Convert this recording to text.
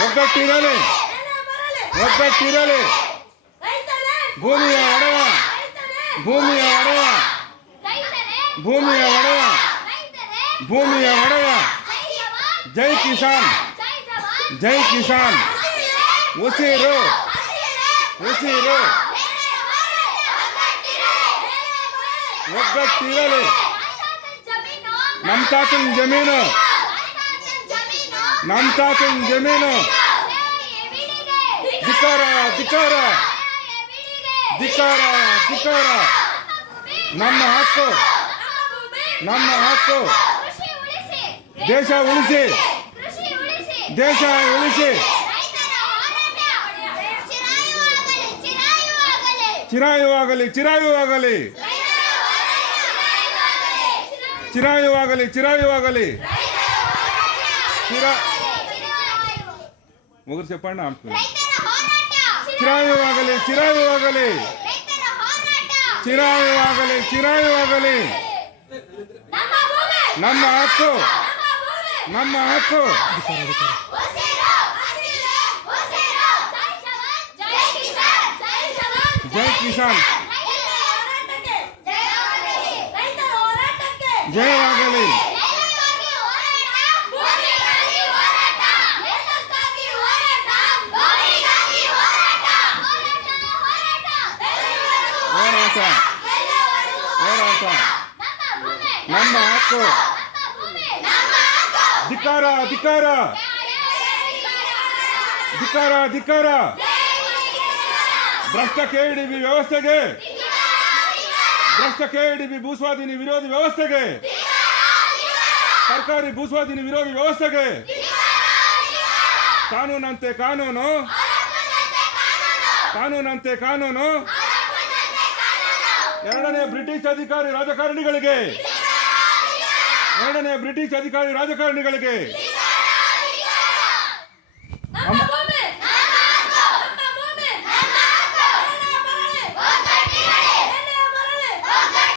ಒಗ್ಗಟ್ಟಿರಲಿ ಒಗ್ಗಟ್ಟಿರಲಿ ಭೂಮಿಯ ಒಡೆಯ ಭೂಮಿಯ ಒಡೆಯ ಭೂಮಿಯ ಒಡೆಯ ಭೂಮಿಯ ಒಡೆಯ ಜೈ ಕಿಸಾನ್ ಜೈ ಕಿಸಾನ್ ಉಸಿರು ಉಸಿರು ಒಗ್ಗಟ್ಟಿರಲಿ ನಮ್ಮ ತಾತನ ಜಮೀನು ನಮ್ಮ ತಾತನ ಜಮೀನು. ಧಿಕ್ಕಾರ ಧಿಕ್ಕಾರ. ಧಿಕ್ಕಾರ ಧಿಕ್ಕಾರ. ನಮ್ಮ ಹಕ್ಕು. ನಮ್ಮ ಹಕ್ಕು. ದೇಶ ಉಳಿಸಿ. ದೇಶ ಉಳಿಸಿ. ಚಿರಾಯುವಾಗಲಿ ಚಿರಾಯುವಾಗಲಿ. ಚಿರಾಯುವಾಗಲಿ ಚಿರಾಯುವಾಗಲಿ. ಚಿರಾ ಮುಗುರು ಚಪ್ಪಣ್ಣ ಚಿರಾಯುವಾಗಲಿ ಚಿರಾಯುವಾಗಲಿ. ಚಿರಾಯುವಾಗಲಿ ಚಿರಾಯುವಾಗಲಿ. ನಮ್ಮ ಹಕ್ಕು. ನಮ್ಮ ಹಕ್ಕು. ಜೈ ಕಿಸಾನ್. ಜಯವಾಗಲಿ. ಹೋರಾಟ ಹೋರಾಟ ನಮ್ಮ ಹಕ್ಕು ಧಿಕಾರ ಅಧಿಕಾರ ಧಿಕ್ಕಾರ ಧಿಕ್ಕಾರ ಭ್ರಷ್ಟ ಕೆಡಿಬಿ ವ್ಯವಸ್ಥೆಗೆ ಭ್ರಷ್ಟ ಕೆಡಿಬಿ ಭೂಸ್ವಾಧೀನಿ ವಿರೋಧಿ ವ್ಯವಸ್ಥೆಗೆ ಸರ್ಕಾರಿ ಭೂಸ್ವಾಧೀನಿ ವಿರೋಧಿ ವ್ಯವಸ್ಥೆಗೆ ಕಾನೂನಂತೆ ಕಾನೂನು ಕಾನೂನಂತೆ ಕಾನೂನು ಎರಡನೇ ಬ್ರಿಟಿಷ್ ಅಧಿಕಾರಿ ರಾಜಕಾರಣಿಗಳಿಗೆ. ಎರಡನೇ ಬ್ರಿಟಿಷ್ ಅಧಿಕಾರಿ ರಾಜಕಾರಣಿಗಳಿಗೆ.